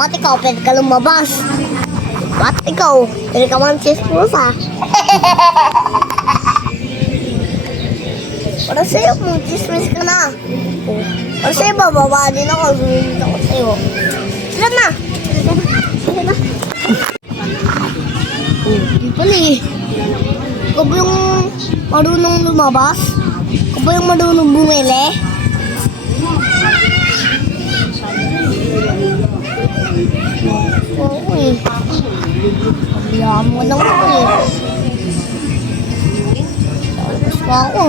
Bakit ikaw, pwede ka lumabas? Bakit ikaw, pwede ka man chismosa? Para sa'yo, kung chismis ka na. Para sa'yo, bababa din ako. Sumunod ako sa'yo. Tara na! Tara na! Di pala eh. Ikaw ba yung marunong lumabas? Ikaw ba yung marunong bumili? Oo eh. Paglayaan mo lang ako eh. Tapos pa ako.